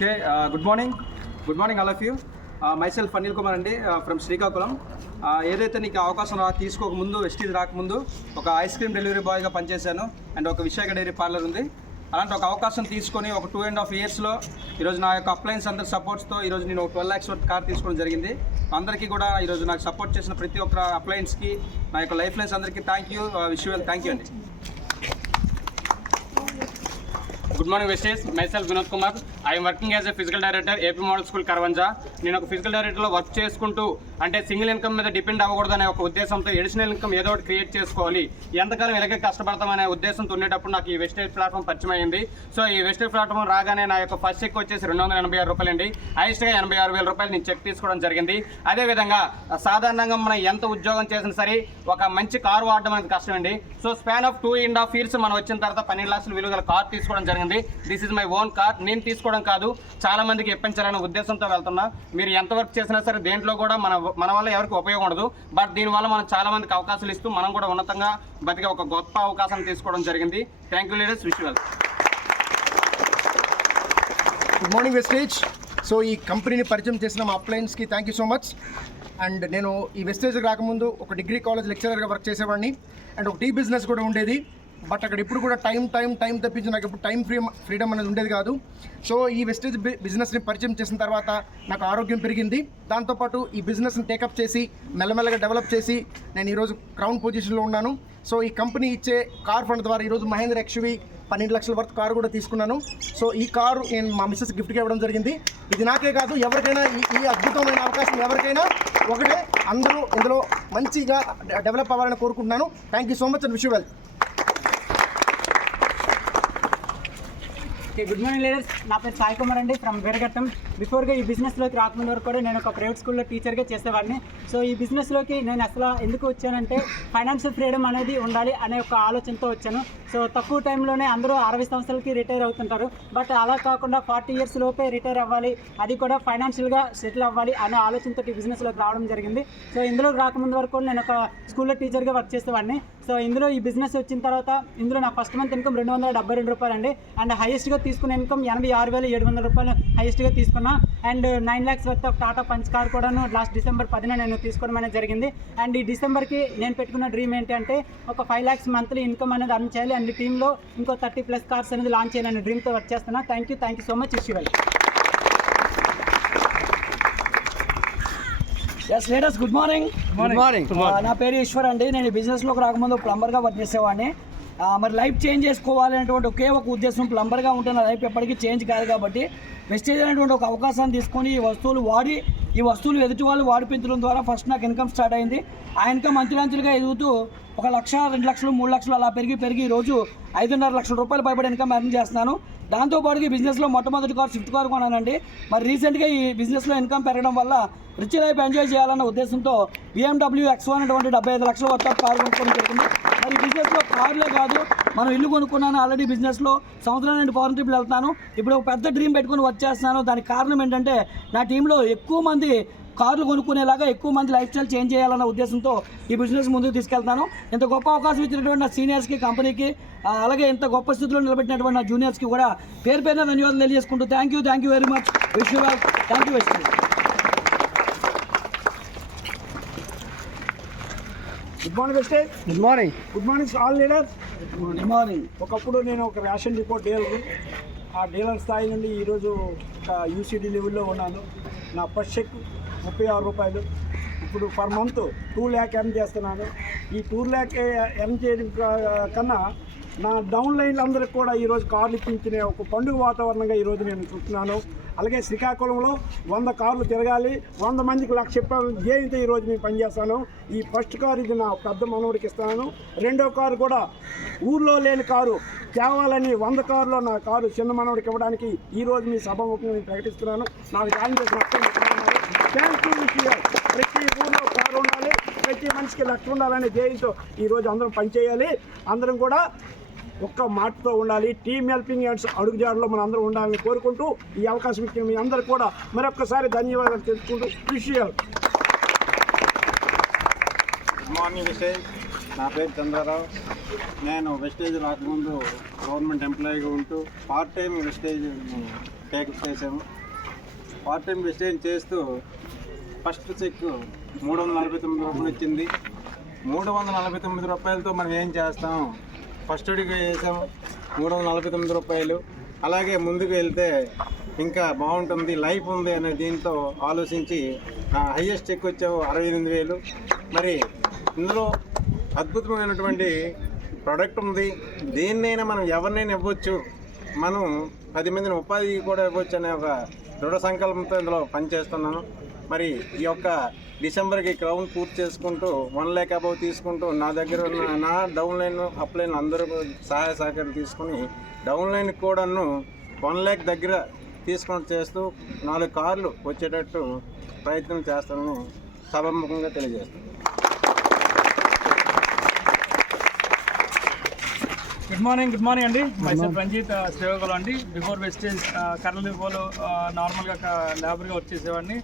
Okay, good morning all of you. Myself Anil Kumar అండి from Srikakulam. ఏదైతే నీకు అవకాశం తీసుకోకముందు వెస్టీజ్ రాకముందు ఒక ఐస్ క్రీమ్ డెలివరీ బాయ్గా పనిచేశాను అండ్ ఒక విశాఖ డైరీ పార్లర్ ఉంది. అలాంటి ఒక అవకాశం తీసుకొని ఒక 2.5 yearsలో ఈరోజు నా యొక్క అప్లయన్స్ అందరి సపోర్ట్స్తో ఈరోజు నేను 12 lakhs వర్త్ కార్ తీసుకోవడం జరిగింది. అందరికీ కూడా ఈరోజు నాకు సపోర్ట్ చేసిన ప్రతి ఒక్క అప్లయన్స్కి నా యొక్క లైఫ్ లైన్స్ అందరికీ thank you, visual thank you అండి. Good morning Vestige. Myself Vinod Kumar. I'm working as a physical director AP model school Karavanja. నేను ఒక ఫిజికల్ డైరెక్టర్లో వర్క్ చేసుకుంటూ అంటే సింగిల్ ఇన్కమ్ మీద డిపెండ్ అవ్వకూడదు అనే ఒక ఉద్దేశంతో ఎడిషనల్ ఇన్కమ్ ఏదో ఒకటి క్రియేట్ చేసుకోవాలి, ఎంతకాలం ఇలాగే కష్టపడతామనే ఉద్దేశంతో ఉండేటప్పుడు నాకు ఈ వెస్టేజ్ ప్లాట్ఫామ్ పరిచయం అయింది. సో ఈ వెస్టేజ్ ప్లాట్ఫామ్ రాగానే నా యొక్క ఫస్ట్ చెక్ వచ్చేసి 286 రూపాయలు అండి. హైయెస్ట్గా 86,000 రూపాయలు నేను చెక్ తీసుకోవడం జరిగింది. అదేవిధంగా సాధారణంగా మనం ఎంత ఉద్యోగం చేసినా సరే ఒక మంచి కారు వాడడం అనేది కష్టం అండి. సో స్పాన్ ఆఫ్ 2.5 years మనం వచ్చిన తర్వాత 12 లక్షల విలువ గల కార్ తీసుకోవడం జరిగింది. This is my own car. నేను తీసుకోవడం కాదు, చాలా మందికి ఇప్పించాలనే ఉద్దేశంతో వెళ్తున్నా. మీరు ఎంత వర్క్ చేసినా సరే దేంట్లో కూడా మన వల్ల ఎవరికి ఉపయోగం ఉండదు, బట్ దీనివల్ల మనం చాలా మందికి అవకాశాలు ఇస్తూ మనం కూడా ఉన్నతంగా బతికే ఒక గొప్ప అవకాశం తీసుకోవడం జరిగింది. Thank you leaders, wish you well. Good morning Vestige. So ఈ కంపెనీని పరిచయం చేసిన మా అప్లయన్స్కి thank you so much. And నేను ఈ వెస్టేజ్కి రాకముందు ఒక డిగ్రీ కాలేజ్ లెక్చరర్గా వర్క్ చేసేవాడిని అండ్ ఒక టీ బిజినెస్ కూడా ఉండేది. బట్ అక్కడ ఇప్పుడు కూడా టైం తప్పించి నాకు ఇప్పుడు ఫ్రీడమ్ అనేది ఉండేది కాదు. సో ఈ వెస్టేజ్ బిజినెస్ని పరిచయం చేసిన తర్వాత నాకు ఆరోగ్యం పెరిగింది. దాంతోపాటు ఈ బిజినెస్ని టేకప్ చేసి మెల్లమెల్లగా డెవలప్ చేసి నేను ఈరోజు క్రౌన్ పొజిషన్లో ఉన్నాను. సో ఈ కంపెనీ ఇచ్చే కార్ ఫండ్ ద్వారా ఈరోజు మహేంద్ర XUV 12 లక్షల వర్త్ కారు కూడా తీసుకున్నాను. సో ఈ కారు నేను మా మిస్సెస్ గిఫ్ట్గా ఇవ్వడం జరిగింది. ఇది నాకే కాదు, ఎవరికైనా ఈ అద్భుతమైన అవకాశం ఎవరికైనా ఒకటే, అందరూ ఇందులో మంచిగా డెవలప్ అవ్వాలని కోరుకుంటున్నాను. Thank you so much and wish you well. Good morning leaders. నా పేరు సాయి కుమార్ అండి ఫ్రమ్ వీరఘట్టం. బిఫోర్గా ఈ బిజినెస్లోకి రాకముందు వరకు కూడా నేను ఒక ప్రైవేట్ స్కూల్లో టీచర్గా చేసేవాడిని. సో ఈ బిజినెస్లోకి నేను అసలు ఎందుకు వచ్చానంటే ఫైనాన్షియల్ ఫ్రీడమ్ అనేది ఉండాలి అనే ఒక ఆలోచనతో వచ్చాను. సో తక్కువ టైంలోనే అందరూ 60 సంవత్సరాలకి రిటైర్ అవుతుంటారు, బట్ అలా కాకుండా 40 years లోపే రిటైర్ అవ్వాలి, అది కూడా ఫైనాన్షియల్గా సెటిల్ అవ్వాలి అనే ఆలోచనతో ఈ బిజినెస్లోకి రావడం జరిగింది. సో ఇందులో రాకముందు వరకు కూడా నేను ఒక స్కూల్లో టీచర్గా వర్క్ చేసేవాడిని. సో ఇందులో ఈ బిజినెస్ వచ్చిన తర్వాత ఇందులో నా ఫస్ట్ మంత్ ఇన్కమ్ 272 రూపాయలు అండి. అండ్ హైయెస్ట్గా తీసుకున్న ఇన్కమ్ 86,700 రూపాయలు హైయెస్ట్గా తీసుకున్నా. And 9 lakhs worth of Tata punch car కూడాను లాస్ట్ December 10న నేను తీసుకోవడం అనేది జరిగింది. అండ్ ఈ డిసెంబర్కి నేను పెట్టుకున్న డ్రీమ్ ఏంటి అంటే ఒక 5 lakhs మంత్లీ ఇన్కమ్ అనేది అర్న్ చేయాలి అండ్ టీంలో ఇంకో 30+ కార్స్ అనేది లాంచ్ చేయాలని డ్రీమ్తో వర్క్ చేస్తున్నా. Thank you so much. Wish you well. ఎస్ లీడర్స్, గుడ్ మార్నింగ్. నా పేరు ఈశ్వర్ అండి. నేను బిజినెస్లోకి రాకముందు ప్లంబర్గా వర్క్ చేసేవాడిని. మరి లైఫ్ చేంజ్ చేసుకోవాలి అనేటువంటి ఒకే ఒక ఉద్దేశం, ప్లంబర్గా ఉంటే నా లైఫ్ ఎప్పటికీ చేంజ్ కాదు కాబట్టి వెస్టేజ్ అనేటువంటి ఒక అవకాశాన్ని తీసుకొని ఈ వస్తువులు ఎదుటి వాళ్ళు వాడిపించడం ద్వారా ఫస్ట్ నాకు ఇన్కమ్ స్టార్ట్ అయింది. ఆ ఇన్కమ్ అంచులంచులుగా ఎదుగుతూ 1 లక్ష, 2 లక్షలు, 3 లక్షలు అలా పెరిగి ఈరోజు 5.5 లక్షల రూపాయలు పైబడి ఇన్కమ్ ఎర్న్ చేస్తున్నాను. దాంతోపాటు ఈ బిజినెస్లో మొట్టమొదటి కారు స్విఫ్ట్ కారు కొన్నానండి. మరి రీసెంట్గా ఈ బిజినెస్లో ఇన్కమ్ పెరగడం వల్ల రిచ్ లైఫ్ ఎంజాయ్ చేయాలన్న ఉద్దేశంతో BMW X1 అటువంటి 75 లక్షల వర్త్ కారు కొనుక్కోవడం జరిగింది. మరి ఈ బిజినెస్లో కార్లే కాదు, మనం ఇల్లు కొనుక్కున్నాను ఆల్రెడీ. బిజినెస్లో సంవత్సరం నుండి ఫారెన్ ట్రిప్లు వెళ్తాను. ఇప్పుడు ఒక పెద్ద డ్రీమ్ పెట్టుకుని వర్క్ చేస్తున్నాను. దానికి కారణం ఏంటంటే నా టీంలో ఎక్కువ మంది కార్లు కొనుక్కునేలాగా ఎక్కువ మంది లైఫ్ స్టైల్ చేంజ్ చేయాలన్న ఉద్దేశంతో ఈ బిజినెస్ ముందుకు తీసుకెళ్తాను. ఇంత గొప్ప అవకాశం ఇచ్చినటువంటి నా సీనియర్స్కి, కంపెనీకి, అలాగే ఇంత గొప్ప స్థితిలో నిలబెట్టినటువంటి నా జూనియర్స్కి కూడా పేరున ధన్యవాదాలు తెలియజేసుకుంటూ thank you very much. Wish you well. Thank you west. Good morning Vestige. Good morning all leaders. Good morning. ఒకప్పుడు నేను ఒక రేషన్ డిపో డీలర్. ఆ డీలర్ స్థాయి నుండి ఈరోజు ఒక UCD లెవెల్లో ఉన్నాను. నా ఫస్ట్ చెక్ 36 రూపాయలు. ఇప్పుడు పర్ మంత్ 2 lakh ఎర్న్ చేస్తున్నాను. ఈ 2 lakh ఎర్న్ చేయడం కన్నా నా డౌన్ లైన్లు అందరికి కూడా ఈరోజు కార్లు ఇప్పించిన ఒక పండుగ వాతావరణంగా ఈరోజు నేను చూస్తున్నాను. అలాగే శ్రీకాకుళంలో 100 కార్లు తిరగాలి, 100 మందికి 1 లక్ష చెప్పాలని ధ్యేయంతో ఈరోజు నేను పనిచేస్తాను. ఈ ఫస్ట్ కారు ఇది నా పెద్ద మనవడికి ఇస్తున్నాను. రెండో కారు కూడా ఊర్లో లేని కారు తేవాలని 100 కార్లో నా కారు చిన్న మనవడికి ఇవ్వడానికి ఈరోజు మీ సభాముఖంగా నేను ప్రకటిస్తున్నాను. నాకు జాయిన్ చేసిన థ్యాంక్ యూ. ప్రతి ఊర్లో కారు ఉండాలి, ప్రతి మనిషికి 1 లక్ష ఉండాలనే ధ్యేయంతో ఈరోజు అందరం పనిచేయాలి. అందరం కూడా ఒక్క మాటతో ఉండాలి. టీమ్ హెల్పింగ్ హ్యాండ్స్ అడుగుజాడలో మనం అందరం ఉండాలని కోరుకుంటూ ఈ అవకాశం ఇచ్చిన మీ అందరూ కూడా మరొక్కసారి ధన్యవాదాలు తెలుసుకుంటూ విష్ యూ. గుడ్ మార్నింగ్ విషయ్. నా పేరు చంద్రరావు. నేను వెస్టేజ్ రాకముందు గవర్నమెంట్ ఎంప్లాయీగా ఉంటూ పార్ట్ టైం వెస్టేజ్ టేక్ చేసాము. పార్ట్ టైం వెస్టేజ్ చేస్తూ ఫస్ట్ చెక్ 349 రూపాయలు వచ్చింది. 349 రూపాయలతో మనం ఏం చేస్తాం? ఫస్ట్ అడిగి వేసాము 349 రూపాయలు. అలాగే ముందుకు వెళ్తే ఇంకా బాగుంటుంది, లైఫ్ ఉంది అనే దీంతో ఆలోచించి హైయెస్ట్ చెక్ వచ్చావు 68,000. మరి ఇందులో అద్భుతమైనటువంటి ప్రోడక్ట్ ఉంది. దేన్నైనా మనం ఎవరినైనా ఇవ్వచ్చు, మనం 10 మందిని ఉపాధి కూడా ఇవ్వచ్చు అనే ఒక దృఢ సంకల్పంతో ఇందులో పనిచేస్తున్నాను. మరి ఈ యొక్క డిసెంబర్కి క్రౌన్ పూర్తి చేసుకుంటూ 1 lakh అబౌవ్ తీసుకుంటూ నా దగ్గర ఉన్న నా డౌన్లైన్ అప్లైన్ అందరూ సహాయ సహకారం తీసుకుని డౌన్లైన్ కూడాను 1 lakh దగ్గర తీసుకొని చేస్తూ 4 కార్లు వచ్చేటట్టు ప్రయత్నం చేస్తానని సభాముఖంగా తెలియజేస్తాను. గుడ్ మార్నింగ్ అండి. మైసెల్ఫ్ రంజిత్, శ్రీకాకుళం అండి. బిఫోర్ వెస్టేజ్ కర్నూలు డిపోలో నార్మల్గా లేబర్గా వచ్చేసేవాడిని.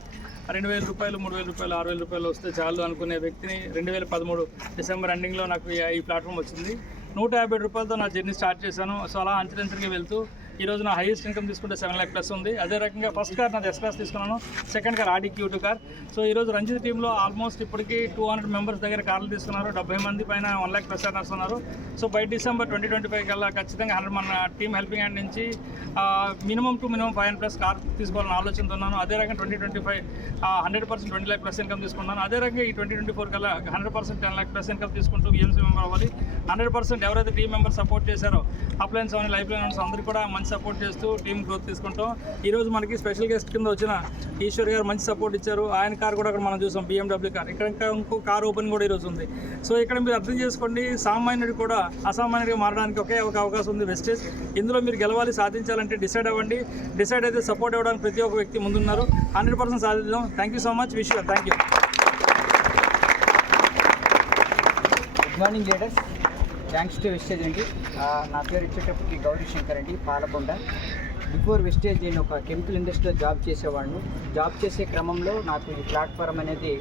2,000 రూపాయలు, 3,000 రూపాయలు, 6,000 రూపాయలు వస్తే చాలు అనుకునే వ్యక్తిని 2013 డిసెంబర్ ఎండింగ్లో నాకు ఈ ప్లాట్ఫామ్ వచ్చింది. 150 రూపాయలతో నా జర్నీ స్టార్ట్ చేశాను. సో అలా అంచెలంచెలుగా వెళ్తూ ఈరోజు నా హైయెస్ట్ ఇన్కమ్ తీసుకుంటే 7 lakh ప్లస్ ఉంది. అదే రకంగా ఫస్ట్ కార్ నాది S-Class తీసుకున్నాను, second car Audi Q2 car. So ఈరోజు రంజిత్ టీంలో ఆల్మోస్ట్ ఇప్పటికీ 200 మెంబర్స్ దగ్గర కార్లు తీసుకున్నారు. 70 మంది పైన 1 lakh ప్లస్ ఎర్నర్స్ ఉన్నారు. సో బై డిసెంబర్ 2025 కల్లా ఖచ్చితంగా 100 మన టీమ్ హెల్పింగ్ హ్యాండ్ నుంచి మినిమం 500 ప్లస్ కార్ తీసుకోవాలని ఆలోచనతో ఉన్నాను. అదే రకంగా 2025 100% 20 lakh ప్లస్ ఇన్కమ్ తీసుకున్నాను. అదే రకంగా ఈ 2024 కల్లా 100% 10 lakh ప్లస్ ఇన్కమ్ తీసుకుంటూ BMC మెంబర్ అవ్వాలి. 100% ఎవరైతే టీమ్ మెంబర్ సపోర్ట్ చేశారో అప్లైన్స్ అవన్నీ లైఫ్ లైన్స్ అందరికీ కూడా మంచి సపోర్ట్ చేస్తూ టీమ్ గ్రోత్ తీసుకుంటాం. ఈరోజు మనకి స్పెషల్ గెస్ట్ కింద వచ్చిన ఈశ్వర్ గారు మంచి సపోర్ట్ ఇచ్చారు. ఆయన కార్ కూడా అక్కడ మనం చూసాం, BMW కార్. ఇక్కడ ఇంకా ఇంకో కార్ ఓపెన్ కూడా ఈరోజు ఉంది. సో ఇక్కడ మీరు అర్థం చేసుకోండి, సామాన్యుడు కూడా అసామాన్యుడిగా మారడానికి ఒకే ఒక అవకాశం ఉంది, వెస్టేజ్. ఇందులో మీరు గెలవాలి, సాధించాలంటే డిసైడ్ అవ్వండి. డిసైడ్ అయితే సపోర్ట్ ఇవ్వడానికి ప్రతి ఒక్క వ్యక్తి ముందున్నారు. 100% సాధిద్దాం. Thank you so much. Wish you. Thank you. Good morning leaders, thanks to Vestige అండి. నా పేరు వచ్చేటప్పటికి గౌరీ శంకర్ అండి, పాలకొండ. బిఫోర్ వెస్టేజ్ నేను ఒక కెమికల్ ఇండస్ట్రీలో జాబ్ చేసేవాడిని. జాబ్ చేసే క్రమంలో నాకు ఈ ప్లాట్ఫామ్ అనేది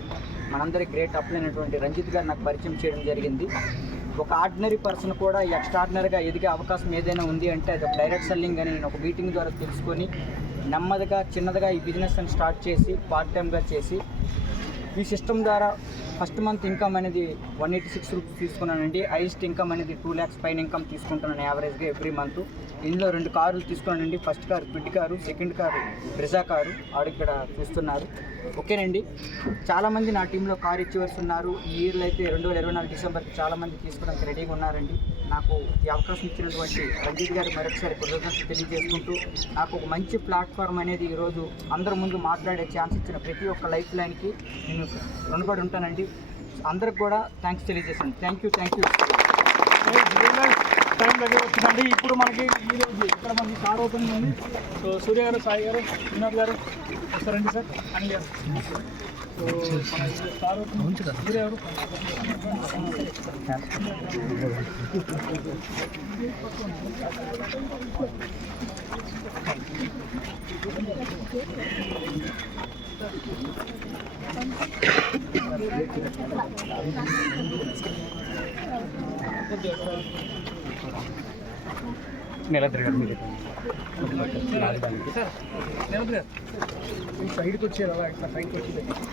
మనందరి గ్రేట్ అప్లైనటువంటి రంజిత్ గారు నాకు పరిచయం చేయడం జరిగింది. ఒక ఆర్డినరీ పర్సన్ కూడా ఎక్స్ట్రాడినరీగా ఎదిగే అవకాశం ఏదైనా ఉంది అంటే అది ఒక డైరెక్ట్ సెల్లింగ్ అని నేను ఒక మీటింగ్ ద్వారా తెలుసుకొని నెమ్మదిగా చిన్నదిగా ఈ బిజినెస్ అని స్టార్ట్ చేసి పార్ట్ టైమ్గా చేసి ఈ సిస్టమ్ ద్వారా ఫస్ట్ మంత్ ఇన్కమ్ అనేది 186 రూపీస్ తీసుకున్నానండి. హైయెస్ట్ ఇన్కమ్ అనేది 2 lakhs పైన ఇన్కమ్ తీసుకుంటున్నాను యావరేజ్గా ఎవ్రీ మంత్. ఇందులో 2 కార్లు తీసుకున్నానండి. First car Kwid car, second car Brezza car ఇక్కడ చూస్తున్నారు. ఓకేనండి. చాలామంది నా టీంలో కార్ ఇచ్చేవర్స్ ఉన్నారు. ఈ ఇయర్లో అయితే 2024 డిసెంబర్కి చాలామంది తీసుకోవడానికి రెడీగా ఉన్నారండి. నాకు ఈ అవకాశం ఇచ్చినటువంటి రంజిత్ గారు మరొకసారి కృతజ్ఞతలు తెలియజేసుకుంటూ నాకు ఒక మంచి ప్లాట్ఫామ్ అనేది ఈరోజు అందరి ముందు మాట్లాడే ఛాన్స్ ఇచ్చిన ప్రతి ఒక్క లైఫ్ లైన్కి నేను రుణపడి ఉంటానండి. అందరికి కూడా థ్యాంక్స్ తెలియజేసాను. Thank you. టైం దగ్గర వచ్చిందండి. ఇప్పుడు మనకి ఈరోజు ఇక్కడ మనకి కార్ ఓపెనింగ్ ఉంది. సో సూర్య గారు, సాయి గారు, వినోద్ గారు వస్తారండి సార్, అనిల్ గారు. సో మన కార్ ఓపెనింగ్ సూర్య గారు.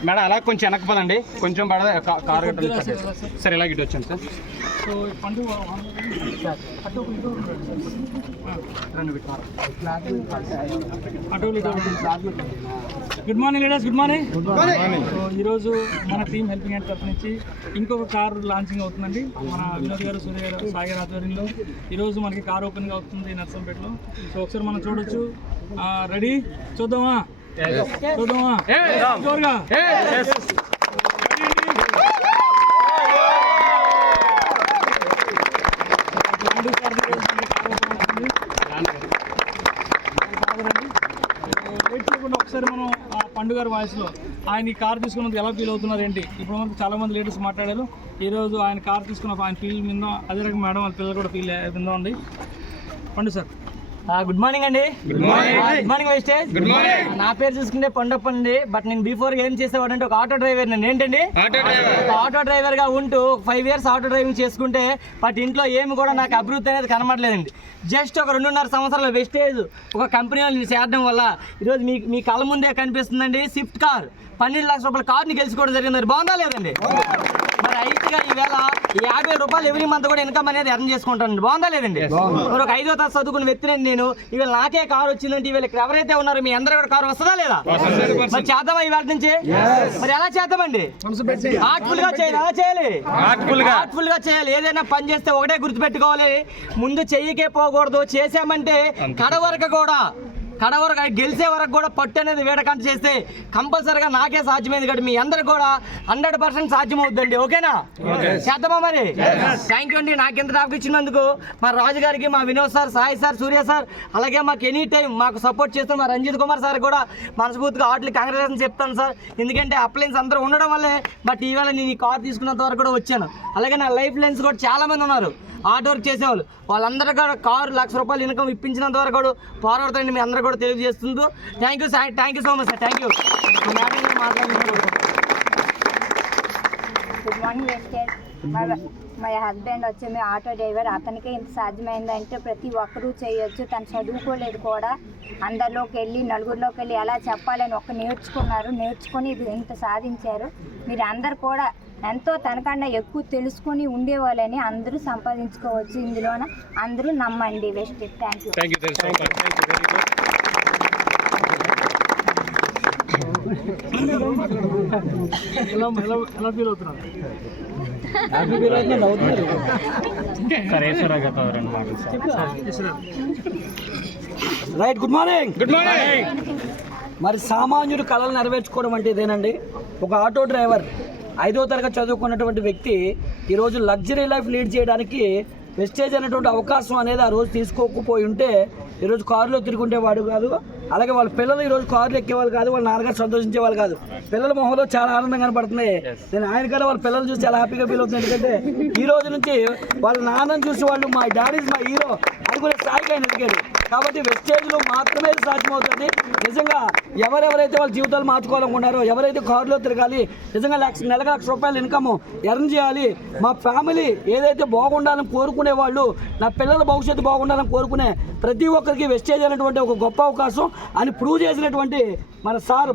మేడం అలా కొంచెం వెనక్కి పదండి, కొంచెం కార్ సార్ ఇలా గిట్ వచ్చాను సార్. సో పండు good morning leaders, good morning. So ఈరోజు మన టీమ్ హెల్పింగ్ హ్యాండ్ తరఫు నుంచి ఇంకొక కార్ లాంచింగ్ అవుతుందండి. మన వినోద్ గారు, సూర్య గారు, సాయి గారు ఆధ్వర్యంలో ఈరోజు మనకి కార్ ఓపెనింగ్ అవుతుంది నర్సంపేటలో. సో ఒకసారి మనం చూడొచ్చు. రెడీ? చూద్దామా? జోరుగా ఒకసారి మనం పండు గారి వాయిస్లో ఆయన ఈ కార్ తీసుకున్నందుకు ఎలా ఫీల్ అవుతున్నారు ఏంటి? ఇప్పుడు మనకు చాలా మంది లేడీస్ మాట్లాడారు. ఈరోజు ఆయన కార్ తీసుకున్న ఆయన ఫీల్ విందాం. అదే రకంగా మేడం వాళ్ళ పిల్లలు కూడా ఫీల్ విందాం అండి. పండు సార్. గుడ్ మార్నింగ్ అండి. Good morning Vestige. Good morning. నా పేరు చూసుకుంటే పండప్ప అండి. బట్ నేను బిఫోర్ ఏం చేసేవాడంటే ఒక ఆటో డ్రైవర్. నేను ఏంటండి ఆటో డ్రైవర్ గా ఉంటూ 5 years ఆటో డ్రైవింగ్ చేసుకుంటే బట్ ఇంట్లో ఏమి కూడా నాకు అభివృద్ధి అనేది కనబడలేదండి. జస్ట్ ఒక 2.5 సంవత్సరాల వెస్టేజ్ ఒక కంపెనీలో చేయడం వల్ల ఈరోజు మీ కళ్ళ ముందే కనిపిస్తుందండి స్విఫ్ట్ కార్. 12 లక్షల రూపాయల కార్ని గెలుచుకోవడం జరిగింది. బాగుందా లేదండి? మరి అయితేగా ఈవేళ 50,000 రూపాయలు ఎవ్రీ మంత్ కూడా ఇన్కమ్ అనేది ఎర్న్ చేసుకుంటానండి. బాగుందా లేదండి? మరి ఒక 5వ తరగతి చదువుకుని వ్యక్తినండి నేను. ఇవాళ నాకే కారు వచ్చిందంటే ఇవాళ ఇక్కడ ఎవరైతే ఉన్నారో మీ అందరూ కూడా కారు వస్తుందా లేదా? మరి చేద్దామా ఇవాళ నుంచి? మరి ఎలా చేద్దామండి? హార్ట్ఫుల్ గా చేయాలి. ఎలా చేయాలి? హార్ట్ఫుల్ గా చేయాలి. ఏదైనా పని చేస్తే ఒకటే గుర్తుపెట్టుకోవాలి, ముందు చెయ్యికే పోకూడదు. చేసామంటే కడ వరకు గెలిచే వరకు కూడా పట్టు అనేది వేడకంట చేస్తే కంపల్సరీగా నాకే సాధ్యమైంది కాబట్టి మీ అందరికి కూడా 100% సాధ్యమవుతుందండి. ఓకేనా? చేద్దామా మరి? థ్యాంక్ యూ అండి నాకు ఇంత టాపిక్ ఇచ్చినందుకు. మా రాజు గారికి, మా వినోద్ సార్, సాయి సార్, సూర్య సార్, అలాగే మాకు ఎనీ టైం మాకు సపోర్ట్ చేస్తూ మా రంజిత్ కుమార్ సార్ కూడా మనస్ఫూర్తిగా ఆటలు కంగ్రాచులేషన్ చెప్తాను సార్. ఎందుకంటే అప్లయన్స్ అందరూ ఉండడం వల్లే బట్ ఈవేళ నేను ఈ కార్ తీసుకున్నంత వరకు కూడా వచ్చాను. అలాగే నా లైఫ్ లైన్స్ కూడా చాలామంది ఉన్నారు ఆటో వర్క్ చేసేవాళ్ళు. వాళ్ళందరూ కూడా కారు 1,00,000 రూపాయలు ఇన్కమ్ ఇప్పించినంత వరకు కూడా పోరాడుతాయండి. మీ అందరూ కూడా తెలియజేస్తుంది. Thank you sir. Thank you so much sir. Thank you. Good morning Vestige. మా హస్బెండ్ వచ్చి మీ ఆటో డ్రైవర్. అతనికే ఇంత సాధ్యమైందంటే ప్రతి ఒక్కరూ చేయొచ్చు. తను చదువుకోలేదు కూడా. అందరిలోకి వెళ్ళి నలుగురిలోకి వెళ్ళి ఎలా చెప్పాలని నేర్చుకొని ఇది ఇంత సాధించారు. మీరు అందరు కూడా ఎంతో తనకన్నా ఎక్కువ తెలుసుకొని ఉండేవాళ్ళని అందరూ సంపాదించుకోవచ్చు. ఇందులోన అందరూ నమ్మండి. Vestige. Thank you. Right. Good morning. మరి సామాన్యుడు కళలు నెరవేర్చుకోవడం అంటే ఇదేనండి. ఒక ఆటో డ్రైవర్ 5వ తరగతి చదువుకున్నటువంటి వ్యక్తి ఈరోజు లగ్జరీ లైఫ్ లీడ్ చేయడానికి వెస్టేజ్ అనేటువంటి అవకాశం అనేది ఆ రోజు తీసుకోకపోయి ఉంటే ఈరోజు కారులో తిరుగుండేవాడు కాదు. అలాగే వాళ్ళ పిల్లలు ఈరోజు కారులు ఎక్కేవాళ్ళు కాదు. వాళ్ళ నాన్నగారు సంతోషించేవాళ్ళు కాదు. పిల్లల మొహంలో చాలా ఆనందం కనపడుతుంది. నేను ఆయన కన్నా వాళ్ళ పిల్లలు చూసి చాలా హ్యాపీగా ఫీల్ అవుతుంది. ఎందుకంటే ఈ రోజు నుంచి వాళ్ళ నాన్నని చూసి వాళ్ళు మా డాడీ మా హీరో అనుకునే స్థాయికి ఆయన ఎదిగాడు. కాబట్టి వెస్టేజ్లో మాత్రమే సాధ్యమవుతుంది. నిజంగా ఎవరెవరైతే వాళ్ళ జీవితాలు మార్చుకోవాలనుకున్నారో, ఎవరైతే కారులో తిరగాలి, నిజంగా నెలకు 1,00,000 రూపాయలు ఇన్కమ్ ఎర్న్ చేయాలి, మా ఫ్యామిలీ ఏదైతే బాగుండాలని కోరుకునే వాళ్ళు, నా పిల్లల భవిష్యత్తు బాగుండాలని కోరుకునే ప్రతి ఒక్కరికి వెస్టేజ్ అనేటువంటి ఒక గొప్ప అవకాశం అని ప్రూవ్ చేసినటువంటి మన సార్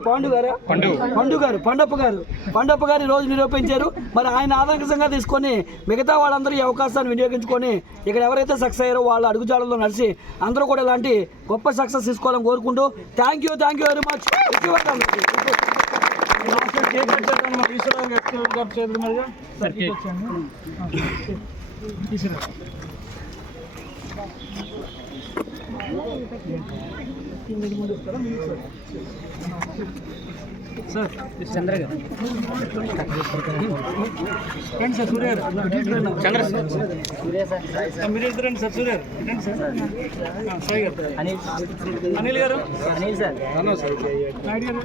పండప్ప గారు ఈరోజు నిరూపించారు. మరి ఆయన ఆదర్శంగా తీసుకొని మిగతా వాళ్ళందరూ ఈ అవకాశాన్ని వినియోగించుకొని ఇక్కడ ఎవరైతే సక్సెస్ అయ్యారో వాళ్ళ అడుగుజాడల్లో నడిచి అందరూ కూడా ఇలాంటి గొప్ప సక్సెస్ తీసుకోవాలని కోరుకుంటూ thank you very much. Sir Chandra garu రండి సార్. సూర్య గారు చంద్ర మీరు రండి సార్. సూర్య గారు రండి సార్. సాయి గారు అనిల్ గారు సార్ నాయుడు గారు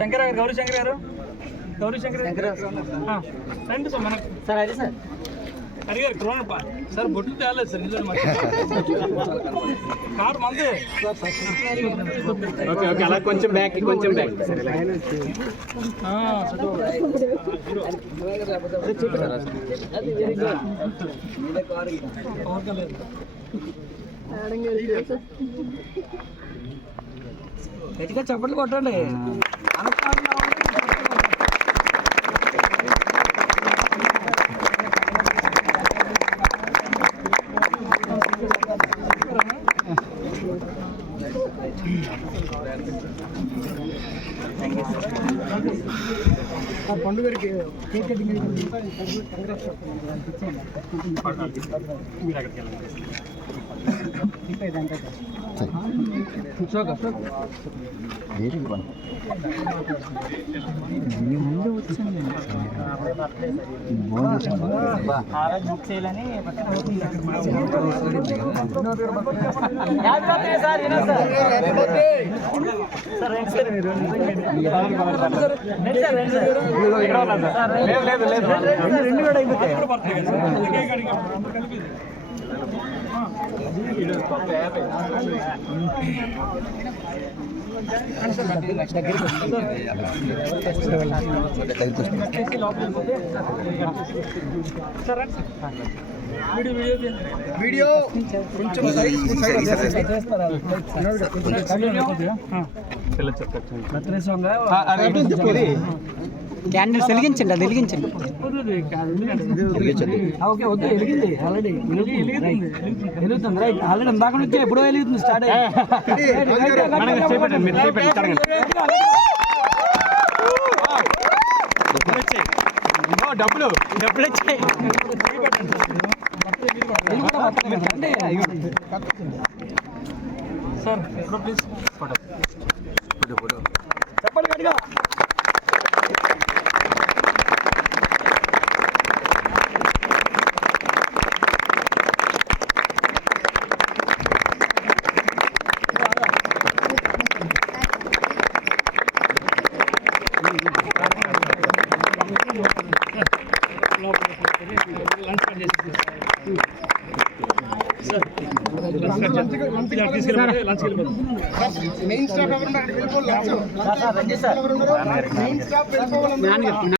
శంకర్ గారు గౌరీ శంకర్ గారు రండి సార్. మనకు సార్ అదే సార్ అడిగారు క్రోన్ సార్ బొట్టు తేలేదు సార్. నిజంగా కారు మంది అలా కొంచెం బ్యాక్ గట్టిగా చప్పట్లు కొట్టండి. పండుగకి కేక్ కటింగ్ ముందు వచ్చాను సార్ రెండు కూడా అయిపోతాయి. వీడియో క్యాండిల్స్ వెలిగించండి, అది వెలిగించండి. ఓకే ఓకే వెలిగింది ఆల్రెడీ వెలుగుతుంది రైట్ ఆల్రెడీ ఇందాక నుంచి ఎప్పుడో వెలుగుతుంది స్టార్ట్ డబ్బులు వచ్చాయి. సార్ ప్లీజ్ చెప్పండి గట్టిగా మెయిన్ స్టాఫ్ ఎవరున్నారు? మెయిన్ స్టాఫ్ వెళ్ళిపోవాలి.